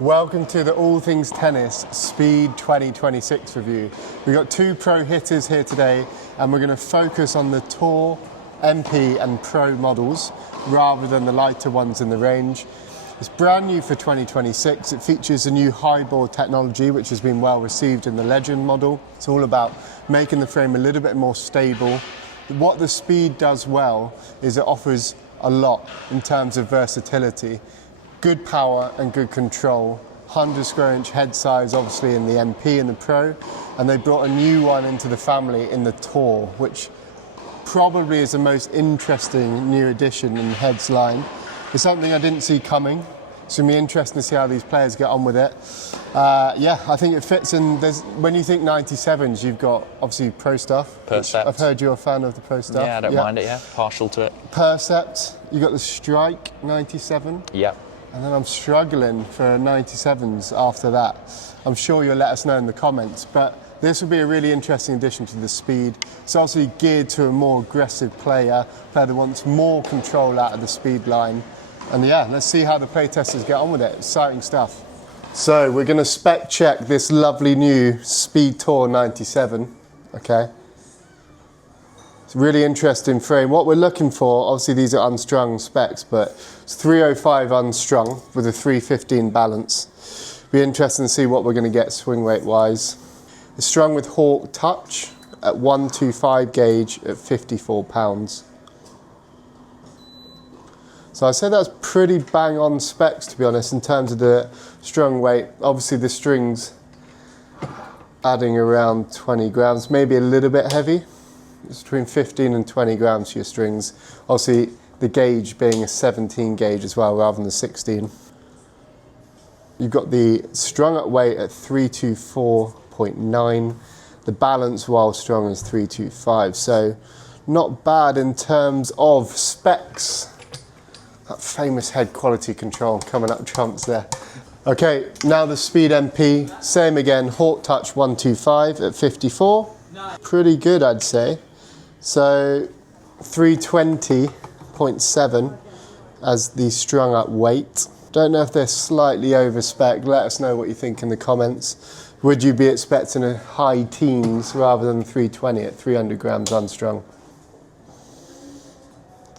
Welcome to the All Things Tennis Speed 2026 review. We've got two pro hitters here today, and we're going to focus on the Tour, MP and Pro models rather than the lighter ones in the range. It's brand new for 2026. It features a new high ball technology which has been well received in the Legend model. It's all about making the frame a little bit more stable. What the Speed does well is it offers a lot in terms of versatility. Good power and good control. 100 square inch head size obviously in the MP and the Pro, and they brought a new one into the family in the Tour, which probably is the most interesting new addition in the heads line. It's something I didn't see coming. It's going to be interesting to see how these players get on with it. Yeah, I think it fits in. When you think 97s, you've got obviously Pro stuff. Percept. I've heard you're a fan of the Pro stuff. Yeah, I don't mind it, yeah. Partial to it. Percept. You've got the Strike 97. Yep. And then I'm struggling for 97s after that. I'm sure you'll let us know in the comments, but this will be a really interesting addition to the Speed. It's obviously geared to a more aggressive player that wants more control out of the Speed line. And yeah, let's see how the playtesters get on with it. Exciting stuff. So we're going to spec check this lovely new Speed Tour 97, okay? It's a really interesting frame. What we're looking for, obviously these are unstrung specs, but it's 305 unstrung with a 315 balance. Be interesting to see what we're going to get swing weight wise. It's strung with Hawk Touch at 125 gauge at 54 pounds. So I say that's pretty bang on specs, to be honest, in terms of the strung weight. Obviously the strings adding around 20 grams, maybe a little bit heavy. It's between 15 and 20 grams for your strings. Obviously the gauge being a 17 gauge as well rather than the 16. You've got the strung at weight at 324.9. The balance while strung is 325. So not bad in terms of specs. That famous head quality control coming up trumps there. Okay, now the Speed MP, same again, Hawk Touch 125 at 54. Pretty good, I'd say. So 320.7 as the strung up weight. Don't know if they're slightly over spec. Let us know what you think in the comments. Would you be expecting a high teens rather than 320 at 300 grams unstrung?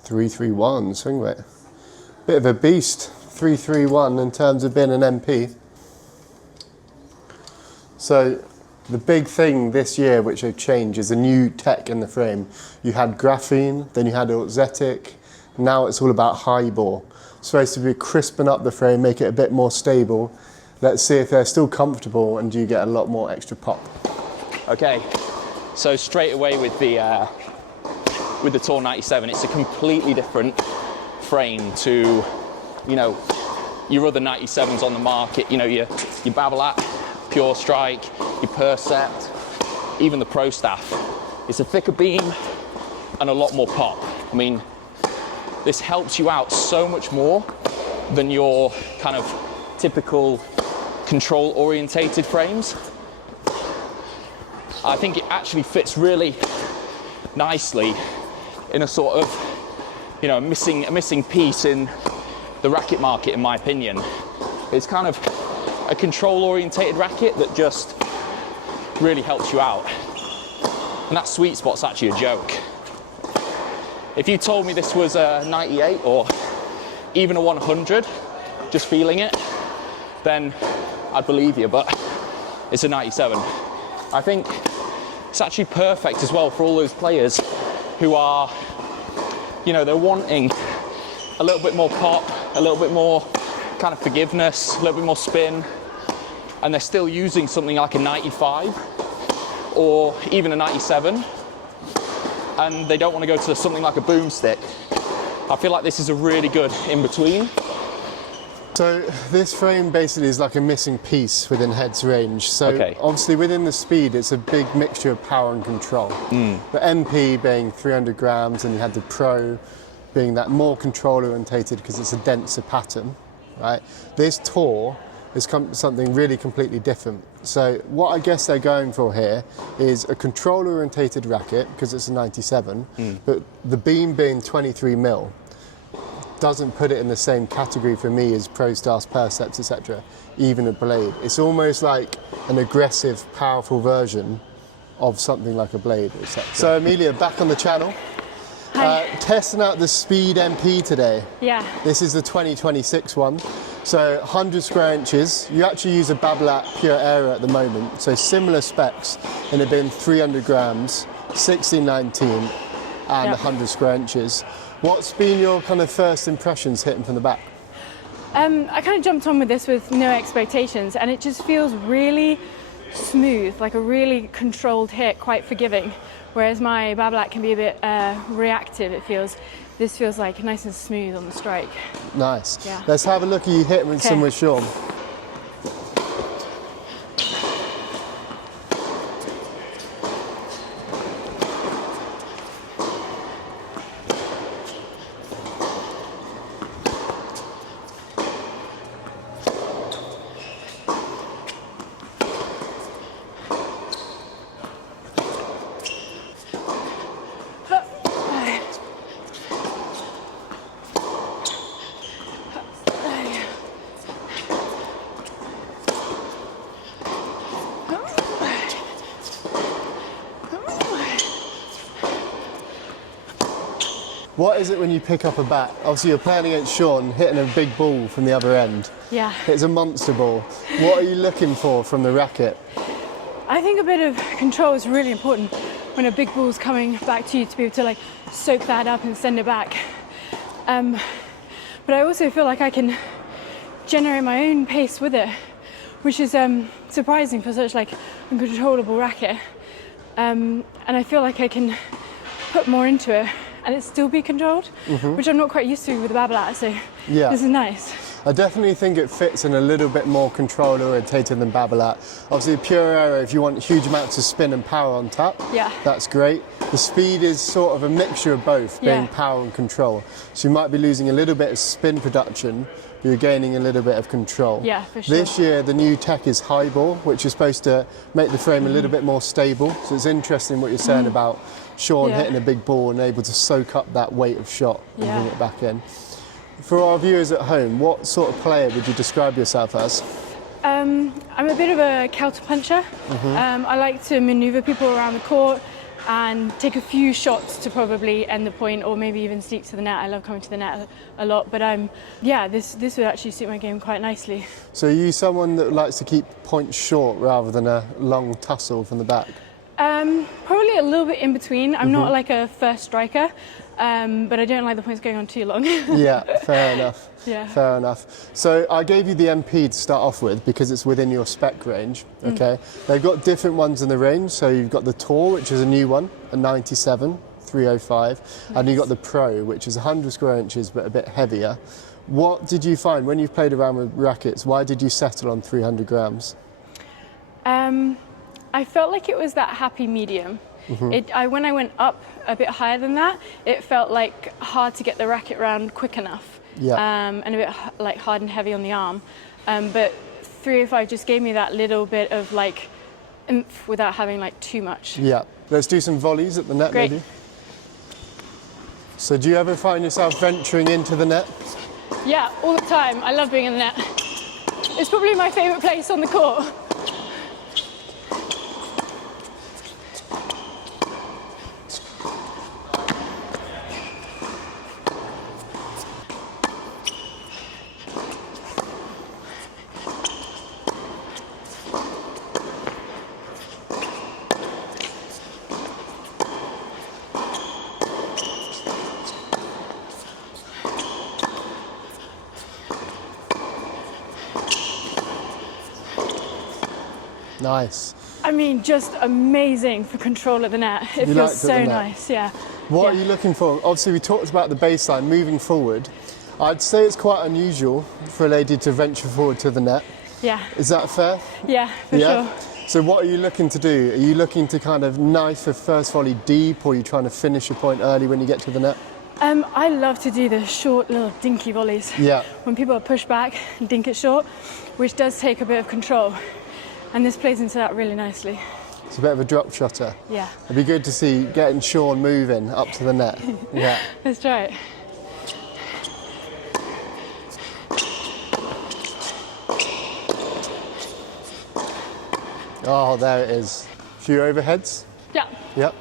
331 swing weight. Bit of a beast, 331 in terms of being an MP. So the big thing this year which have changed is a new tech in the frame. You had graphene, then you had auxetic, now it's all about high ball. It's supposed to be crisping up the frame, make it a bit more stable. Let's see if they're still comfortable and do you get a lot more extra pop. Okay, So straight away with the Tour 97, it's a completely different frame to, you know, your other 97s on the market. You know, your Babolat, Pure Strike, your Percept, even the Pro Staff. It's a thicker beam and a lot more pop. I mean, this helps you out so much more than your kind of typical control orientated frames. I think it actually fits really nicely in a sort of, you know, a missing piece in the racket market, in my opinion. It's kind of a control orientated racket that just really helps you out. And that sweet spot's actually a joke. If you told me this was a 98 or even a 100, just feeling it, then I'd believe you, but it's a 97. I think it's actually perfect as well for all those players who are, you know, they're wanting a little bit more pop, a little bit more kind of forgiveness, a little bit more spin, and they're still using something like a 95 or even a 97, and they don't want to go to something like a boomstick. I feel like this is a really good in-between. So this frame basically is like a missing piece within head's range. So obviously within the Speed, it's a big mixture of power and control. The MP being 300 grams, and you had the Pro being that more control orientated because it's a denser pattern, right? This Tour is something really completely different. So what I guess they're going for here is a control orientated racket because it's a 97, but the beam being 23 mil. doesn't put it in the same category for me as pro stars, perceps, etc. Even a blade. It's almost like an aggressive, powerful version of something like a blade, etc. So Amelia, back on the channel. Testing out the Speed MP today. Yeah. This is the 2026 one. So 100 square inches. You actually use a Babolat Pure Aero at the moment. So similar specs in a bin, 300 grams, 1619 and 100 square inches. What's been your kind of first impressions hitting from the back? I kind of jumped on with this with no expectations, and it just feels really smooth, like a really controlled hit, quite forgiving. Whereas my Babolat can be a bit reactive, this feels like nice and smooth on the strike. Nice. Yeah. Let's have a look at you hitting with some with Sean. What is it when you pick up a bat? Obviously you're playing against Sean, hitting a big ball from the other end. Yeah. It's a monster ball. What are you looking for from the racket? I think a bit of control is really important when a big ball's coming back to you, to be able to like soak that up and send it back. But I also feel like I can generate my own pace with it, which is surprising for such like uncontrollable racket. And I feel like I can put more into it and it still be controlled, which I'm not quite used to with the Babolat, so this is nice. I definitely think it fits in a little bit more control orientated than Babolat. Obviously Pure Aero, if you want huge amounts of spin and power on tap, that's great. The Speed is sort of a mixture of both, being power and control. So you might be losing a little bit of spin production, but you're gaining a little bit of control. Yeah, for sure. This year the new tech is high ball, which is supposed to make the frame a little bit more stable. So it's interesting what you're saying about Sean hitting a big ball and able to soak up that weight of shot and bring it back in. For our viewers at home, what sort of player would you describe yourself as? I'm a bit of a counter puncher. I like to maneuver people around the court and take a few shots to probably end the point, or maybe even sneak to the net. I love coming to the net a lot, but this would actually suit my game quite nicely. So are you someone that likes to keep points short rather than a long tussle from the back? Probably a little bit in between. I'm not like a first striker, but I don't like the points going on too long. Yeah, fair enough. Yeah. Fair enough. So I gave you the MP to start off with because it's within your spec range, okay? They've got different ones in the range. So you've got the Tour, which is a new one, a 97, 305, and you've got the Pro, which is 100 square inches, but a bit heavier. What did you find when you've played around with rackets? Why did you settle on 300 grams? I felt like it was that happy medium. When I went up a bit higher than that, it felt like hard to get the racket round quick enough, and a bit like hard and heavy on the arm. But 305 just gave me that little bit of like oomph without having like too much. Yeah. Let's do some volleys at the net, maybe. So do you ever find yourself venturing into the net? Yeah, all the time. I love being in the net. It's probably my favourite place on the court. Nice. I mean, just amazing for control of the net. It feels so nice, What are you looking for? Obviously, we talked about the baseline moving forward. I'd say it's quite unusual for a lady to venture forward to the net. Yeah. Is that fair? Yeah, for sure. So what are you looking to do? Are you looking to kind of knife a first volley deep, or are you trying to finish your point early when you get to the net? I love to do the short little dinky volleys. Yeah. When people are pushed back and dink it short, which does take a bit of control. And this plays into that really nicely. It's a bit of a drop shotter. Yeah. It'd be good to see getting Sean moving up to the net. Yeah. Let's try it. Oh, there it is. Few overheads. Yeah. Yep.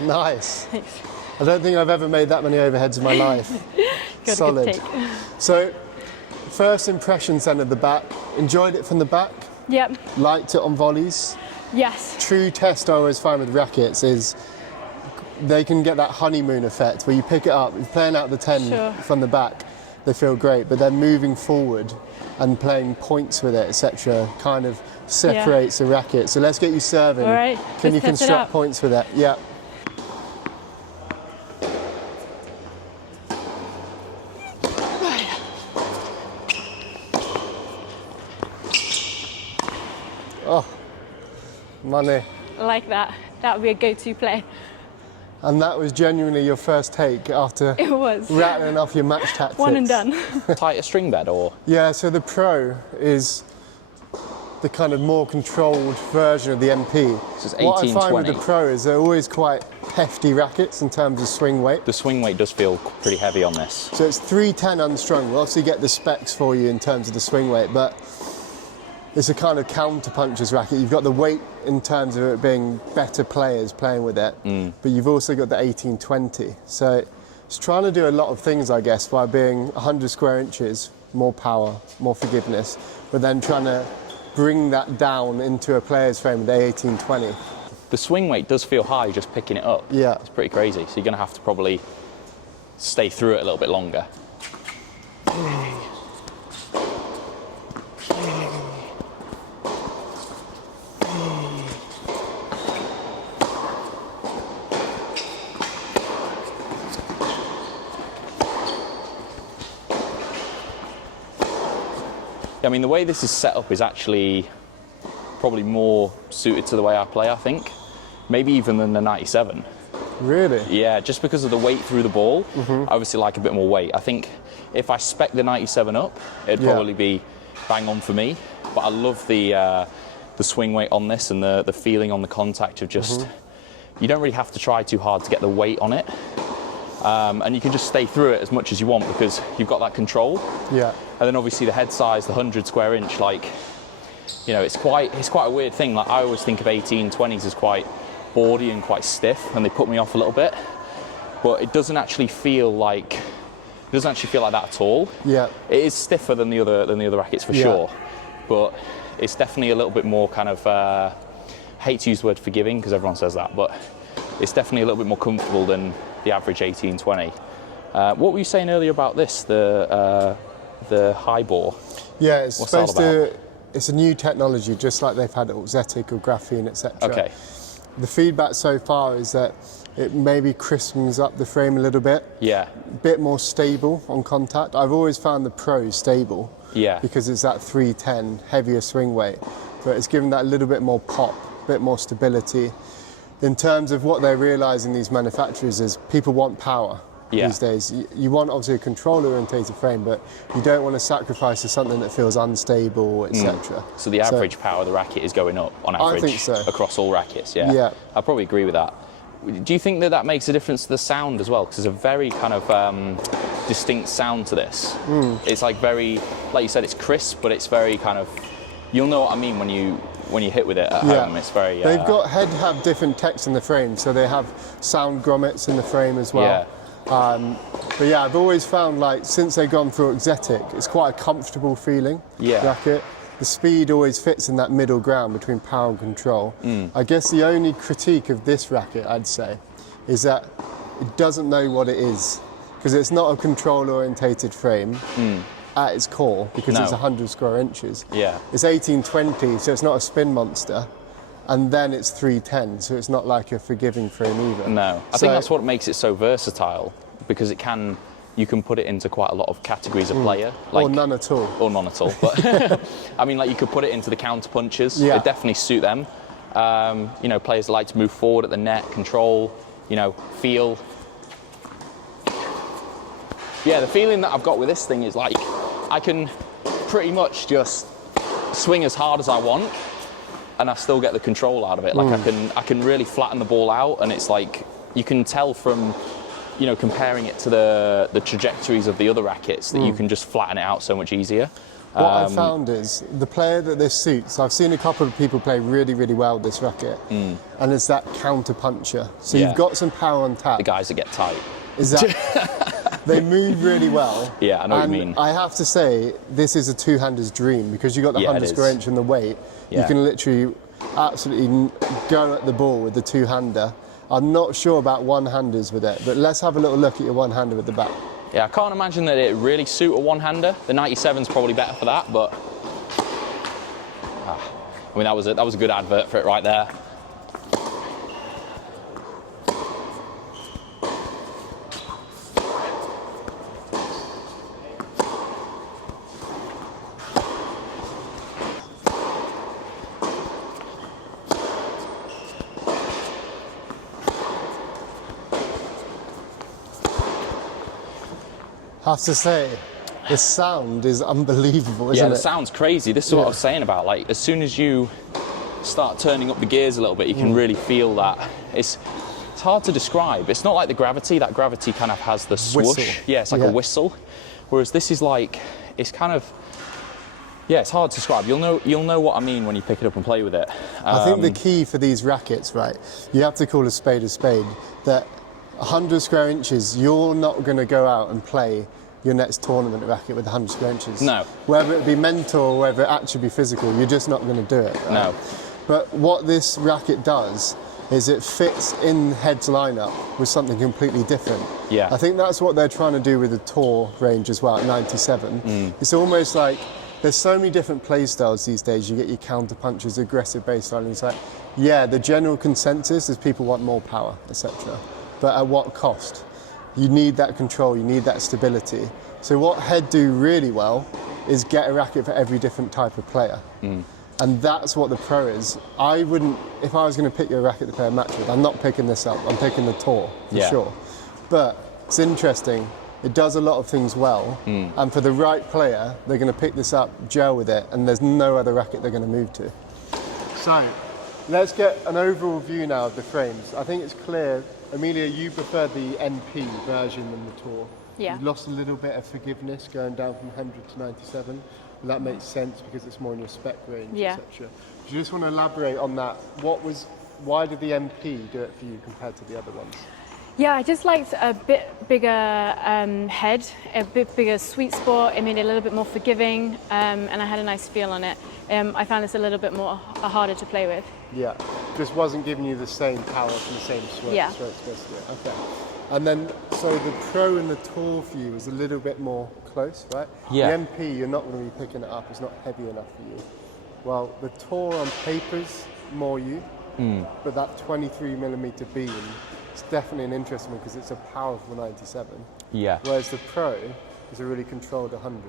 Nice. Thanks. I don't think I've ever made that many overheads in my life. Got Solid. a good take. So, first impressions then of the bat. Enjoyed it from the back. Yep. Liked it on volleys. Yes. True test I always find with rackets is they can get that honeymoon effect where you pick it up, you're playing out the 10 Sure. from the back, they feel great, but then moving forward and playing points with it, etc., kind of separates the racket. So let's get you serving. All right. Can you Let's test it construct out. points with it? Yeah. Oh, money. I like that. That would be a go-to play. And that was genuinely your first take after It was. rattling off your match tactics. One and done. Tighter string bed or? Yeah, so the Pro is the kind of more controlled version of the MP. So it's What I find with 18-20. the Pro is they're always quite hefty rackets in terms of swing weight. The swing weight does feel pretty heavy on this. So it's 310 unstrung. We'll obviously get the specs for you in terms of the swing weight, but it's a kind of counter-puncher's racket. You've got the weight in terms of it being better players playing with it, but you've also got the 18-20. So it's trying to do a lot of things, I guess, by being 100 square inches, more power, more forgiveness, but then trying to bring that down into a player's frame with the 18-20. The swing weight does feel high just picking it up. Yeah. It's pretty crazy. So you're going to have to probably stay through it a little bit longer. I mean, the way this is set up is actually probably more suited to the way I play, I think. Maybe even than the 97. Really? Yeah, just because of the weight through the ball. I obviously like a bit more weight. I think if I spec the 97 up, it'd probably be bang on for me. But I love the swing weight on this and the feeling on the contact of just, you don't really have to try too hard to get the weight on it. And you can just stay through it as much as you want because you've got that control. Yeah. And then obviously the head size, the 100 square inch, like, you know, it's quite a weird thing. Like I always think of 18-20s as quite boardy and quite stiff, and they put me off a little bit. But it doesn't actually feel like that at all. Yeah. It is stiffer than the other rackets for sure, but it's definitely a little bit more kind of. I hate to use the word forgiving because everyone says that, but it's definitely a little bit more comfortable than the average 18-20. What were you saying earlier about this? The high bore. Yeah, it's What's that supposed to. It's a new technology, just like they've had Auxetic or graphene, etc. Okay. The feedback so far is that it maybe crispens up the frame a little bit. Yeah. A bit more stable on contact. I've always found the Pro stable. Yeah. Because it's that 310 heavier swing weight, but it's given that a little bit more pop, a bit more stability. In terms of what they're realising, these manufacturers, is people want power these days. You want obviously a control-orientated frame, but you don't want to sacrifice to something that feels unstable, etc. So the average power of the racket is going up on average I think so. across all rackets. Yeah. I probably agree with that. Do you think that makes a difference to the sound as well? Because there's a very kind of distinct sound to this. It's like very, like you said, it's crisp, but it's very kind of. You'll know what I mean when you hit with it at home. It's very. They've got have different techs in the frame, so they have sound grommets in the frame as well. Yeah. But yeah, I've always found, like, since they've gone through Auxetic, it's quite a comfortable feeling racket. The speed always fits in that middle ground between power and control. I guess the only critique of this racket, I'd say, is that it doesn't know what it is, because it's not a control-orientated frame at its core, because it's 100 square inches. Yeah. It's 18-20, so it's not a spin monster. And then it's 310, so it's not like a forgiving frame either. No, I think that's what makes it so versatile, because you can put it into quite a lot of categories of player. Like, or none at all. Or none at all, but I mean, like you could put it into the counter punchers. It definitely suit them. You know, players like to move forward at the net, control, you know, feel. Yeah, the feeling that I've got with this thing is like, I can pretty much just swing as hard as I want, and I still get the control out of it. Like I can really flatten the ball out, and it's like you can tell from, you know, comparing it to the trajectories of the other rackets that you can just flatten it out so much easier. What I found is the player that this suits, I've seen a couple of people play really, really well with this racket, and it's that counter puncher. So you've got some power on tap. The guys that get tight. Is that they move really well. Yeah, I know what you mean. I have to say, this is a two-hander's dream because you've got the 100 square inch and the weight. Yeah. You can literally absolutely go at the ball with the two-hander. I'm not sure about one-handers with it, but let's have a little look at your one-hander with the bat. Yeah, I can't imagine that it really suit a one-hander. The 97's probably better for that, but I mean that was a good advert for it right there. I have to say, the sound is unbelievable, isn't it? Yeah, the sound's crazy. This is what I was saying about, like, as soon as you start turning up the gears a little bit, you can really feel that. It's hard to describe. It's not like the gravity. That gravity kind of has the swoosh. Whistle. Yeah, it's like a whistle. Whereas this is like, it's kind of, yeah, it's hard to describe. You'll know what I mean when you pick it up and play with it. I think the key for these rackets, right, you have to call a spade, that 100 square inches, you're not going to go out and play your next tournament racket with 100 square inches. No. Whether it be mental or whether it actually be physical, you're just not going to do it. Right? No. But what this racket does is it fits in Head's lineup with something completely different. Yeah. I think that's what they're trying to do with the tour range as well at 97. It's almost like there's so many different play styles these days. You get your counter punches, aggressive baseline, and it's like, yeah, the general consensus is people want more power, etc. But at what cost? You need that control, you need that stability. So what Head do really well is get a racket for every different type of player. And that's what the Pro is. I wouldn't, if I was going to pick a racket to play a match with, I'm not picking this up, I'm picking the Tour, for sure. But it's interesting, it does a lot of things well, and for the right player, they're going to pick this up, gel with it, and there's no other racket they're going to move to. So, let's get an overall view now of the frames. I think it's clear, Amelia, you prefer the NP version than the Tour. Yeah. You lost a little bit of forgiveness going down from 100 to 97. And that makes sense because it's more in your spec range, etc. Do you just want to elaborate on that? Why did the MP do it for you compared to the other ones? Yeah, I just liked a bit bigger head, a bit bigger sweet spot. It made it a little bit more forgiving, and I had a nice feel on it. I found this a little bit more harder to play with. Yeah, just wasn't giving you the same power from the same strokes, basically. Okay. And then, so the Pro and the Tour for you is a little bit more close, right? Yeah. The MP, you're not going to be picking it up. It's not heavy enough for you. Well, the Tour on paper's more you, but that 23mm beam, it's definitely an interesting one because it's a powerful 97. Yeah. Whereas the Pro is a really controlled 100.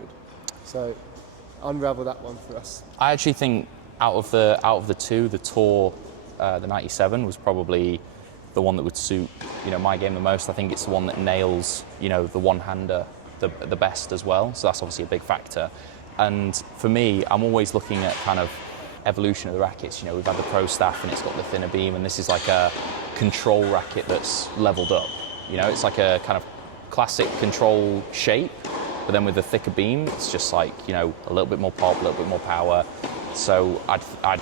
So unravel that one for us. I actually think out of the two, the Tour, the 97 was probably the one that would suit, my game the most. I think it's the one that nails, the one-hander the best as well. So that's obviously a big factor. And for me, I'm always looking at kind of evolution of the rackets. We've had the Pro staff and it's got the thinner beam, and this is like a control racket that's leveled up. It's like a kind of classic control shape, but then with a thicker beam, it's just like, a little bit more pop, a little bit more power. So I'd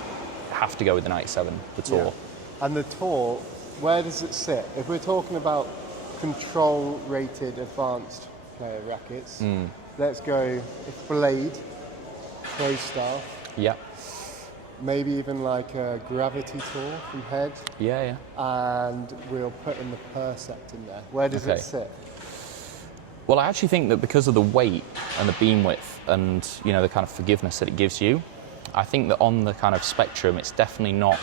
have to go with the 97, the Tour. Yeah. And the Tour, where does it sit? If we're talking about control-rated advanced player rackets, let's go Blade, Pro staff. Yeah. Maybe even like a Gravity Tour from Head. Yeah. And we'll put in the Percept in there. Where does it sit? Well, I actually think that because of the weight and the beam width and, the kind of forgiveness that it gives you, I think that on the kind of spectrum, it's definitely not,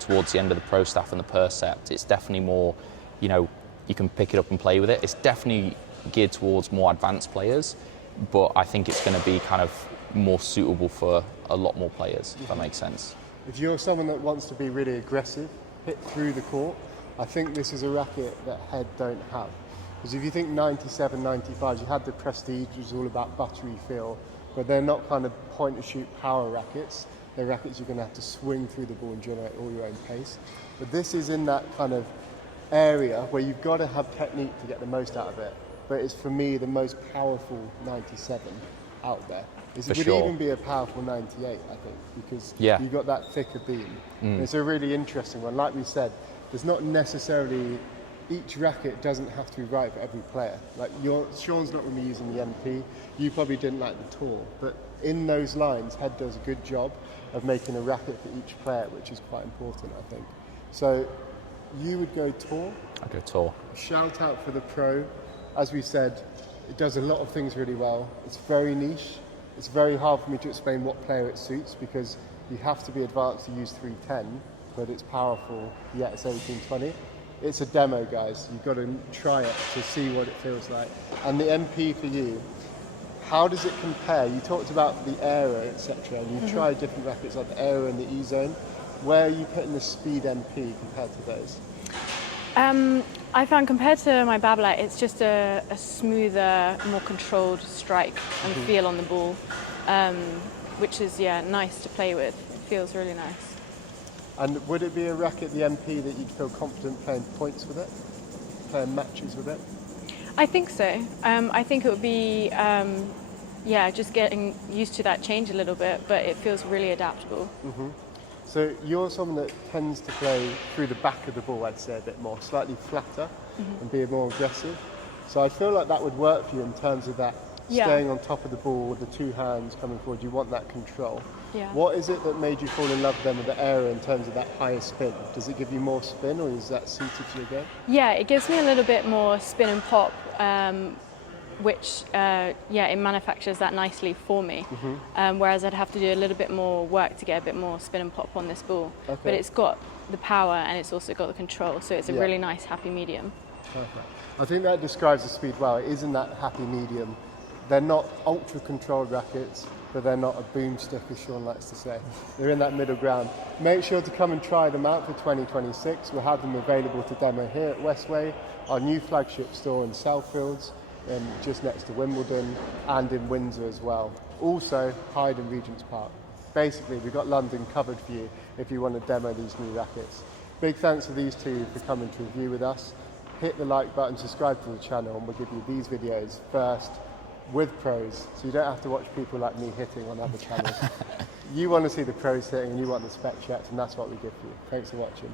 towards the end of the Pro staff and the Percept. It's definitely more, you can pick it up and play with it. It's definitely geared towards more advanced players, but I think it's going to be kind of more suitable for a lot more players, if that makes sense. If you're someone that wants to be really aggressive, hit through the court, I think this is a racket that Head don't have. Because if you think 97, 95, you had the Prestige, which was all about buttery feel, but they're not kind of point and shoot power rackets. They're rackets you're going to have to swing through the ball and generate all your own pace. But this is in that kind of area where you've got to have technique to get the most out of it. But it's, for me, the most powerful 97 out there. It would even be a powerful 98, I think, because you've got that thicker beam. And it's a really interesting one. Like we said, there's not necessarily, each racket doesn't have to be right for every player. Like Sean's not going to be using the MP, you probably didn't like the Tour, but in those lines, Head does a good job of making a racket for each player, which is quite important, I think. So you would go Tour? I'd go Tour. Shout out for the Pro. As we said, it does a lot of things really well. It's very niche. It's very hard for me to explain what player it suits because you have to be advanced to use 310, but it's powerful, yet it's 1820. It's a demo, guys. You've got to try it to see what it feels like. And the MP for you, how does it compare? You talked about the Aero, etc., and you tried different rackets like the Aero and the E-Zone. Where are you putting the Speed MP compared to those? I found compared to my Babolat, it's just a smoother, more controlled strike and feel on the ball, which is nice to play with. It feels really nice. And would it be a racket, the MP, that you'd feel confident playing points with it, playing matches with it? I think so. I think it would be, just getting used to that change a little bit, but it feels really adaptable. So you're someone that tends to play through the back of the ball, I'd say, a bit more, slightly flatter and be more aggressive. So I feel like that would work for you in terms of that staying on top of the ball with the two hands coming forward. You want that control. Yeah. What is it that made you fall in love then with the Aero in terms of that higher spin? Does it give you more spin, or is that suited to your game? Yeah, it gives me a little bit more spin and pop, which it manufactures that nicely for me. Whereas I'd have to do a little bit more work to get a bit more spin and pop on this ball. Okay. But it's got the power and it's also got the control, so it's a really nice happy medium. Perfect. I think that describes the Speed well. It is in that happy medium. They're not ultra controlled rackets, but they're not a boomstick, as Sean likes to say. They're in that middle ground. Make sure to come and try them out for 2026. We'll have them available to demo here at Westway, our new flagship store in Southfields, just next to Wimbledon, and in Windsor as well. Also, Hyde and Regent's Park. Basically, we've got London covered for you if you want to demo these new rackets. Big thanks to these two for coming to review with us. Hit the like button, subscribe to the channel, and we'll give you these videos first with pros, so you don't have to watch people like me hitting on other channels. You want to see the pros hitting and you want the spec checked, and that's what we give you. Thanks for watching.